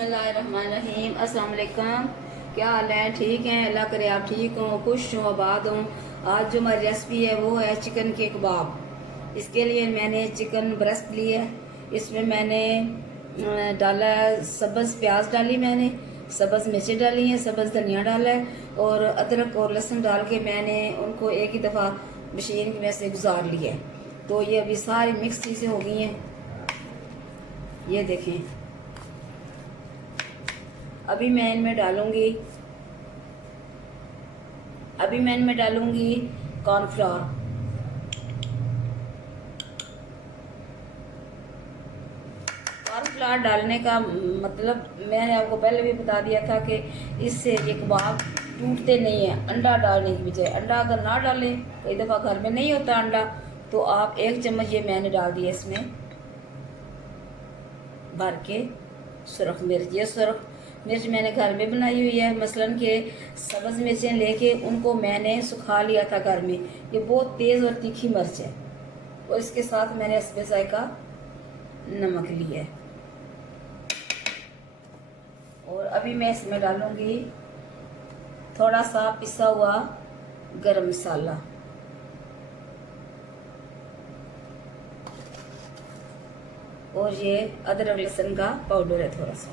बिस्मिल्लाहिर्रहमानिर्रहीम। अस्सलाम वालेकुम। क्या हाल है? ठीक हैं? अल्लाह करे आप ठीक हों, खुश हों, आबाद हों। आज जो हमारी रेसिपी है वो है चिकन के कबाब। इसके लिए मैंने चिकन ब्रेस्ट ली है। इसमें मैंने डाला सब्ज़ प्याज डाली, मैंने सब्ज़ मिर्ची डाली हैं, सब्ज़ धनिया डाला है और अदरक और लहसुन डाल के मैंने उनको एक ही दफ़ा मशीन में से गुजार लिया है। तो ये अभी सारी मिक्स चीज़ें हो गई हैं। ये देखें, अभी मैं इनमें डालूंगी कॉर्नफ्लावर। कॉर्नफ्लावर डालने का मतलब मैंने आपको पहले भी बता दिया था कि इससे ये कबाब टूटते नहीं हैं। अंडा डालने की बजाय, अंडा अगर ना डालें, कई दफ़ा घर में नहीं होता अंडा, तो आप 1 चम्मच ये मैंने डाल दिया इसमें भर के। सुरख मिर्च, ये सुरख मिर्च मैंने घर में बनाई हुई है। मसलन के सब्ज़ मिर्चें लेके उनको मैंने सुखा लिया था घर में। ये बहुत तेज़ और तीखी मिर्च है और इसके साथ मैंने इसमें जायका नमक लिया है। और अभी मैं इसमें डालूंगी थोड़ा सा पिसा हुआ गरम मसाला और ये अदरक लहसुन का पाउडर है थोड़ा सा।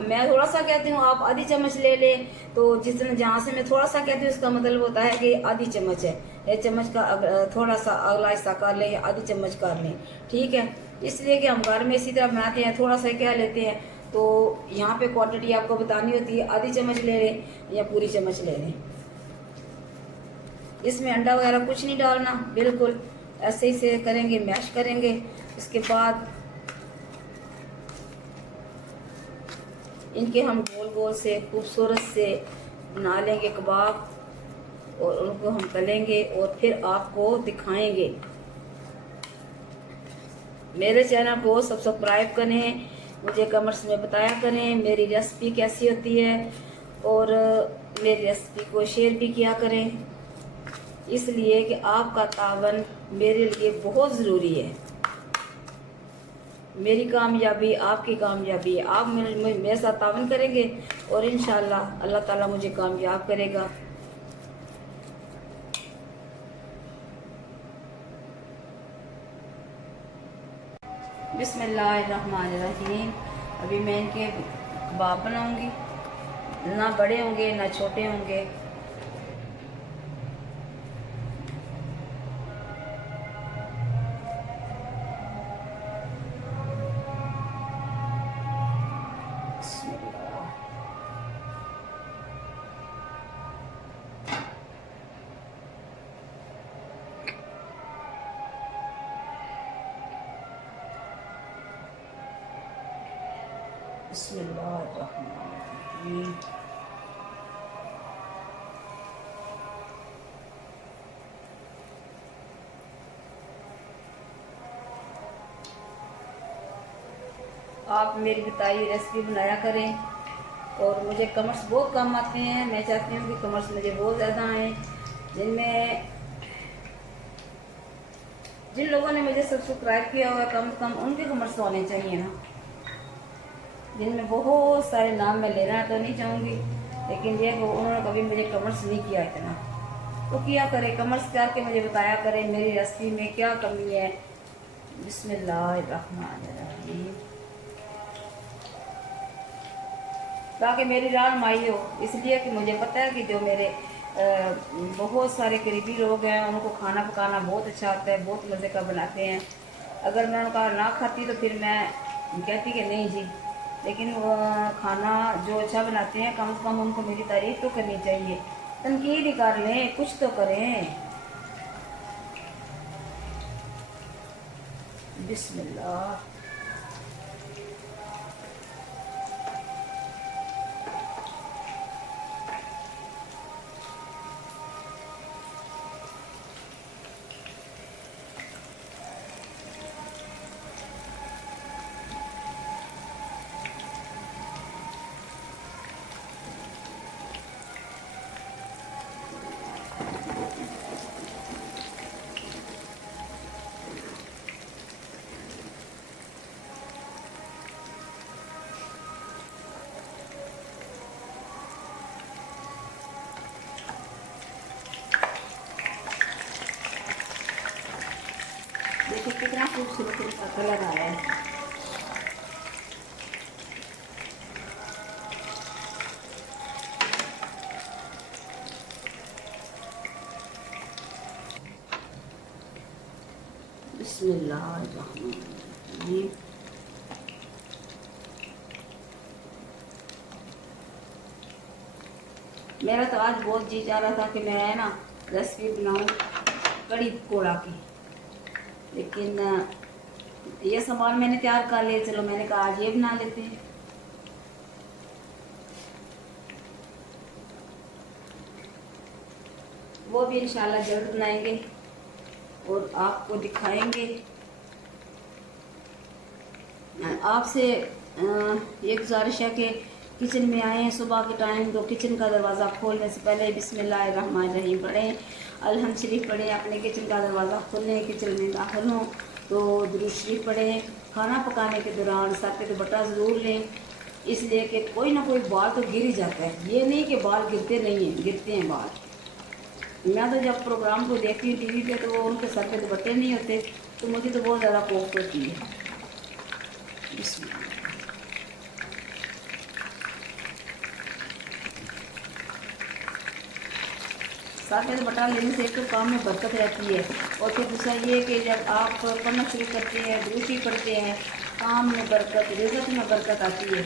मैं थोड़ा सा कहती हूँ, आप आधी चम्मच ले लें। तो जितना जहाँ से मैं थोड़ा सा कहती हूँ इसका मतलब होता है कि आधी चम्मच है। 1 चम्मच का थोड़ा सा अगला हिस्सा कर लें या आधी चम्मच कर लें, ठीक है। इसलिए कि हम घर में इसी तरह बनाते हैं, थोड़ा सा क्या लेते हैं। तो यहाँ पे क्वांटिटी आपको बतानी होती है, आधी चम्मच ले लें या पूरी चम्मच ले लें। इसमें अंडा वगैरह कुछ नहीं डालना, बिल्कुल ऐसे ही से करेंगे, मैश करेंगे। इसके बाद इनके हम गोल गोल से खूबसूरत से बना लेंगे कबाब और उनको हम तलेंगे और फिर आपको दिखाएंगे। मेरे चैनल को सब्सक्राइब करें, मुझे कमेंट्स में बताया करें मेरी रेसिपी कैसी होती है और मेरी रेसिपी को शेयर भी किया करें, इसलिए कि आपका तावन मेरे लिए बहुत ज़रूरी है। मेरी कामयाबी आपकी कामयाबी, आप मेरे साथ तावन करेंगे और इंशाल्लाह अल्लाह ताला मुझे कामयाब करेगा। बिस्मिल्लाहिर्रहमानिर्रहीम। अभी मैं इनके कबाब बनाऊंगी। ना बड़े होंगे ना छोटे होंगे। बिस्मिल्लाहिर्रहमानिर्रहीम। आप मेरी बताई हुई रेसिपी बनाया करें और मुझे कमेंट्स बहुत कम आते हैं। मैं चाहती हूँ कि कमेंट्स मुझे बहुत ज़्यादा आएँ। जिन लोगों ने मुझे सब्सक्राइब किया हुआ कम से कम उनके कमेंट्स होने चाहिए ना। जिनमें बहुत सारे नाम मैं लेना तो नहीं चाहूँगी, लेकिन ये उन्होंने कभी मुझे कमेंट्स नहीं किया इतना। तो किया करें, कमेंट्स करके मुझे बताया करें मेरी रेसिपी में क्या कमी है। बिस्मिल्लाहिर्रहमानिर्रहीम। ताकि मेरी रहनुमाई हो, इसलिए कि मुझे पता है कि जो मेरे बहुत सारे करीबी लोग हैं उनको खाना पकाना बहुत अच्छा आता है, बहुत मज़े का बनाते हैं। अगर मैं उनका ना खाती तो फिर मैं कहती कि नहीं जी, लेकिन वो खाना जो अच्छा बनाते हैं कम से कम उनको मेरी तारीफ तो करनी चाहिए, तनकीद ही कर लें, कुछ तो करें। बिस्मिल्लाह। कलर आया है। बिस्मिल्लाहिर्रहमानिर्रहीम। मेरा तो आज बहुत जी चाह रहा था कि मैं ना रेसिपी बनाऊं कड़ी पकौड़ा की, लेकिन ये सामान मैंने तैयार कर लिया। चलो मैंने कहा आज ये बना लेते हैं। वो भी इंशाल्लाह जल्द बनाएंगे और आपको दिखाएंगे। आपसे ये गुजारिश है कि किचन में आए हैं सुबह के टाइम तो किचन का दरवाज़ा खोलने से पहले बिस्मिल्लाहिर्रहमानिर्रहीम पढ़ें, अल्हम्द शरीफ पढ़ें। अपने किचन का दरवाज़ा खोलें, किचन में दाखिल हों तो दुरूद शरीफ पढ़ें। खाना पकाने के दौरान सर पे दुपट्टा ज़रूर लें, इसलिए कि कोई ना कोई बाल तो गिर ही जाता है। ये नहीं कि बाल गिरते नहीं हैं, गिरते हैं बाल। मैं तो जब प्रोग्राम को देखती हूँ टीवी पे तो वो उनके सर पे दुपट्टे नहीं होते, तो मुझे तो बहुत ज़्यादा कोफ्त होती है। सर पे दुपट्टा लेने से एक तो काम में बरकत रहती है, और फिर दूसरा ये कि जब आप पढ़ना शुरू करते हैं, दुरूद पढ़ते हैं, काम में बरकत, रिज़्क़ में बरकत आती है।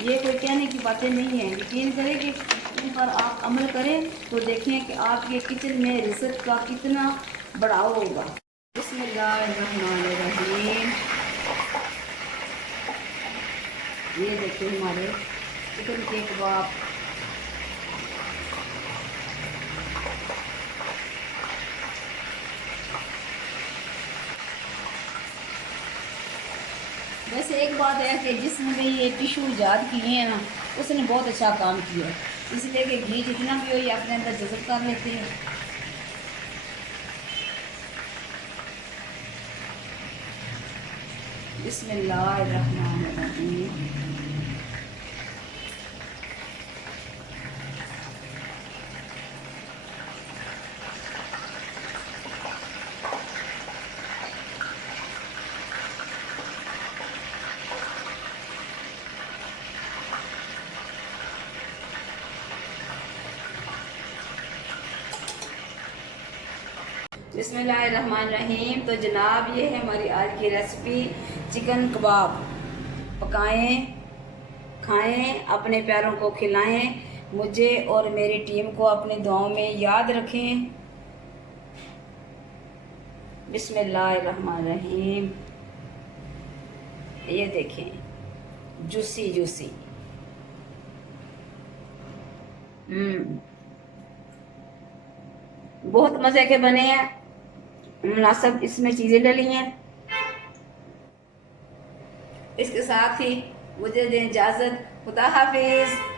ये कोई कहने की बातें नहीं है। यकीन करें कि इन पर आप अमल करें तो देखें कि आपके किचन में रिज़्क़ का कितना बढ़ाव होगा। बिस्मिल्लाहिर्रहमानिर्रहीम। ये देखिए हमारे चिकन के कबाब। वैसे एक बात है कि जिसने भी ये टिश्यू ईजाद किए हैं ना, उसने बहुत अच्छा काम किया है, इसलिए कि घी जितना भी हो ये अपने अंदर जज़ब कर लेते हैं। बिस्मिल्लाहिर्रहमानिर्रहीम। बिस्मिल्लाहिर्रहमानिर्रहीम। तो जनाब ये है हमारी आज की रेसिपी चिकन कबाब। पकाएं, खाएं, अपने प्यारों को खिलाएं, मुझे और मेरी टीम को अपनी दुआओं में याद रखें। बिस्मिल्लाहिर्रहमानिर्रहीम। ये देखें जूसी जूसी। बहुत मज़े के बने हैं, मुनासिब इसमें चीज़ें डली हैं। इसके साथ ही मुझे दें इजाज़त। खुदा हाफिज़।